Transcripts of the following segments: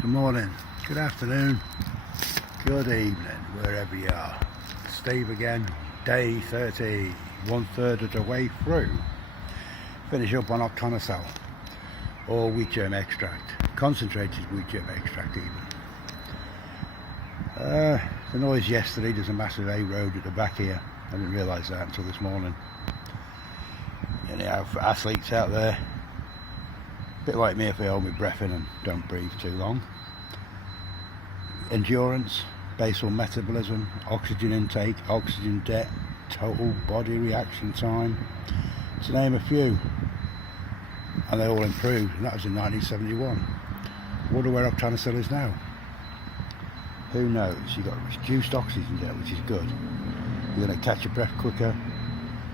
Good morning, good afternoon, good evening, wherever you are. Steve again, day 30, 1/3 of the way through. Finish up on octonosal, or wheat germ extract, concentrated wheat germ extract even. The noise yesterday, there's a massive A road at the back here. I didn't realise that until this morning. Anyhow, for athletes out there, a bit like me if I hold my breath in and don't breathe too long. Endurance, basal metabolism, oxygen intake, oxygen debt, total body reaction time, to name a few. And they all improved, and that was in 1971. Wonder where octonosal is now. Who knows? You've got reduced oxygen debt, which is good. You're going to catch your breath quicker.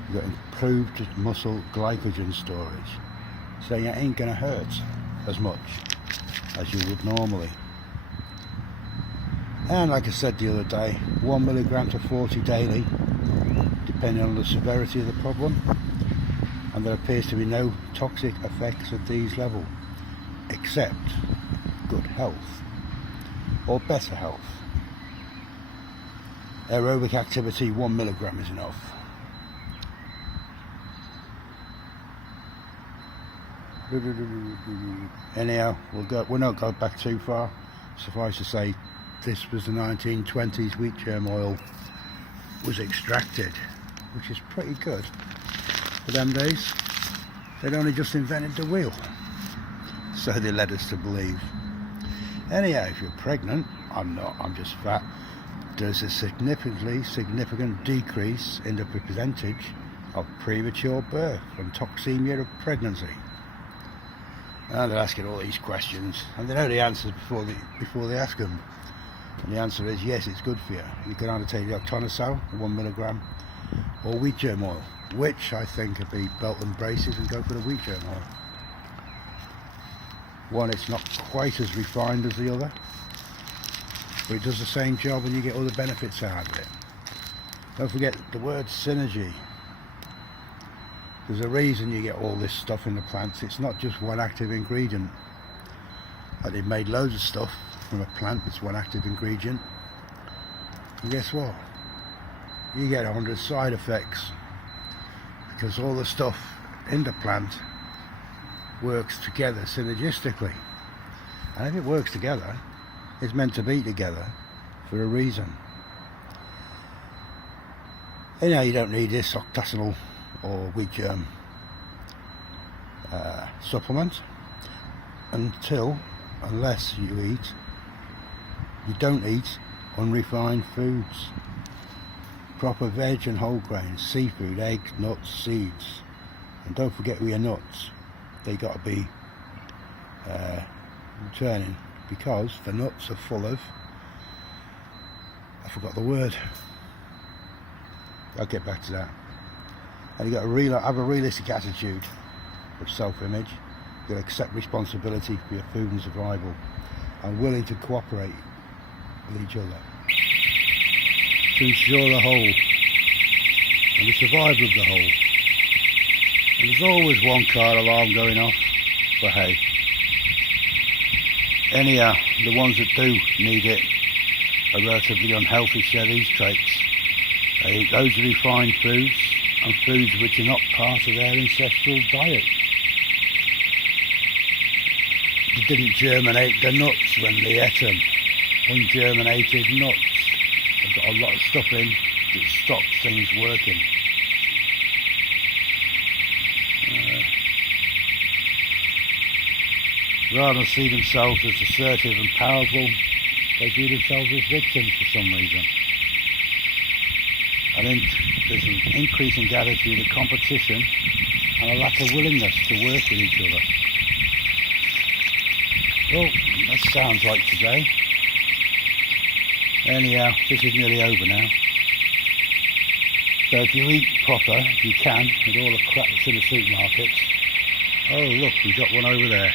You've got improved muscle glycogen storage. So you ain't going to hurt as much as you would normally. And like I said the other day, 1 milligram to 40 daily, depending on the severity of the problem. And there appears to be no toxic effects at these levels, except good health, or better health. Aerobic activity, 1 milligram is enough. Anyhow, we'll not go back too far. Suffice to say, this was the 1920s wheat germ oil was extracted, which is pretty good for them days. They'd only just invented the wheel, so they led us to believe. Anyhow, if you're pregnant, I'm not, I'm just fat, there's a significant decrease in the percentage of premature birth and toxemia of pregnancy. And they're asking all these questions, and they know the answers before they ask them. And the answer is yes, it's good for you. You can either take the octonosal, 1 milligram, or wheat germ oil, which I think would be belt and braces and go for the wheat germ oil. One, it's not quite as refined as the other, but it does the same job and you get all the benefits out of it. Don't forget the word synergy. There's a reason you get all this stuff in the plants. It's not just one active ingredient. Like they've made loads of stuff from a plant that's one active ingredient. And guess what? You get 100 side effects because all the stuff in the plant works together synergistically. And if it works together, it's meant to be together for a reason. Anyhow, you don't need this octonosal or wheat germ supplement unless you don't eat unrefined foods, proper veg and whole grains, seafood, eggs, nuts, seeds. And don't forget with your nuts, they got to be returning, because the nuts are full of, I forgot the word, I'll get back to that. And you've got to have a realistic attitude of self-image. You've got to accept responsibility for your food and survival, and willing to cooperate with each other to ensure the whole and the survival of the whole. And there's always one car alarm going off, but hey. Anyhow, the ones that do need it are relatively unhealthy, share these traits. They eat loads of refined foods and foods which are not part of their ancestral diet. They didn't germinate the nuts when they ate them. Ungerminated nuts. They've got a lot of stuff in that stops things working. Rather than see themselves as assertive and powerful, they view themselves as victims for some reason. I think there's an increasing attitude of competition and a lack of willingness to work with each other. Well, that sounds like today. Anyhow, this is nearly over now. So if you eat proper, if you can, with all the crap that's in the supermarkets. Oh look, we've got one over there.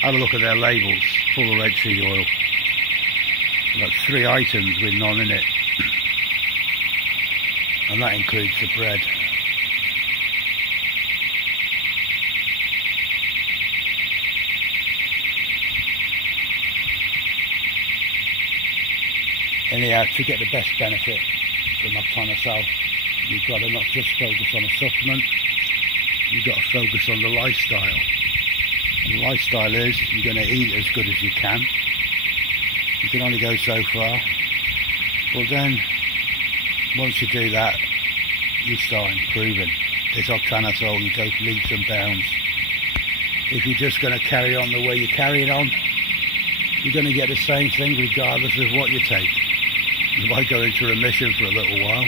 Have a look at their labels, full of rapeseed oil. They've got 3 items with none in it. And that includes the bread. Anyhow, to get the best benefit from octanosol, you've got to not just focus on a supplement, you've got to focus on the lifestyle. And the lifestyle is you're going to eat as good as you can. You can only go so far. But then, once you do that, you start improving. This octanosol, you go leaps and bounds. If you're just going to carry on the way you're carrying on, you're going to get the same thing regardless of what you take. You might go into remission for a little while,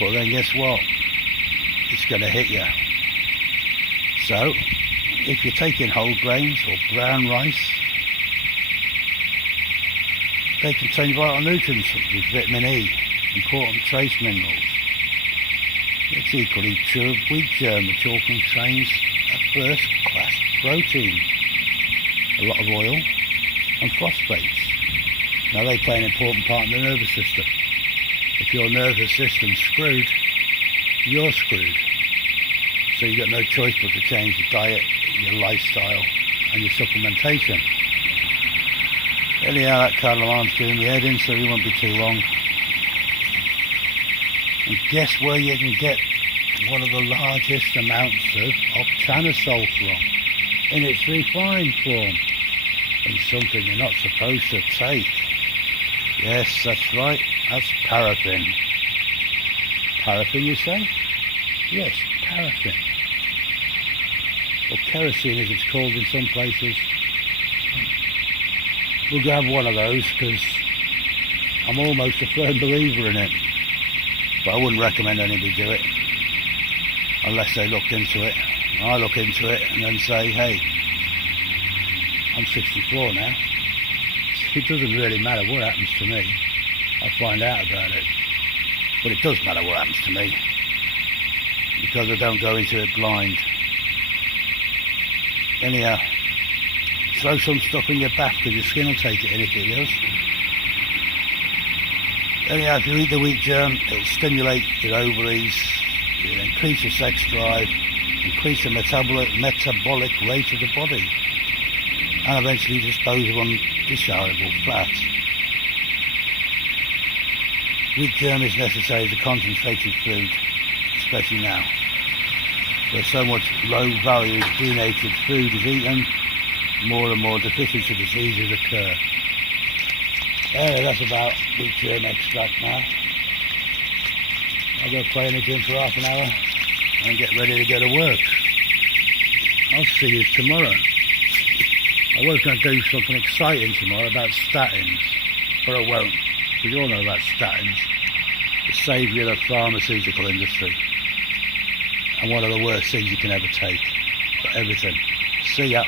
but then guess what? It's going to hit you. So, if you're taking whole grains or brown rice, they contain vital nutrients such as vitamin E, important trace minerals. It's equally true of wheat germ, which all contains a first-class protein, a lot of oil, and phosphates. Now they play an important part in the nervous system. If your nervous system's screwed, you're screwed. So you've got no choice but to change your diet, your lifestyle, and your supplementation. Anyhow, that car alarm's doing me head in, so we won't be too long. And guess where you can get one of the largest amounts of octanosol from? In its refined form. In something you're not supposed to take. Yes, that's right, that's paraffin. Paraffin, you say? Yes, paraffin. Or kerosene as it's called in some places. We'll have one of those because I'm almost a firm believer in it. But I wouldn't recommend anybody do it unless they looked into it. I look into it and then say, hey, I'm 64 now. It doesn't really matter what happens to me. I'll find out about it. But it does matter what happens to me because I don't go into it blind. Anyhow, throw some stuff in your bath because your skin will take it in if it does. Anyhow, if you eat the wheat germ, it'll stimulate your ovaries, it'll increase your sex drive, increase the metabolic rate of the body, and eventually dispose of undesirable fat. Wheat germ is necessary as a concentrated food, especially now. Where so much low-value, denatured food is eaten, more and more deficiency diseases occur. Anyway, that's about wheat germ extract now. I'll go play in the gym for half an hour and get ready to go to work. I'll see you tomorrow. I was going to do something exciting tomorrow about statins, but I won't, because you all know about statins. The saviour of the pharmaceutical industry. And one of the worst things you can ever take for everything. See ya.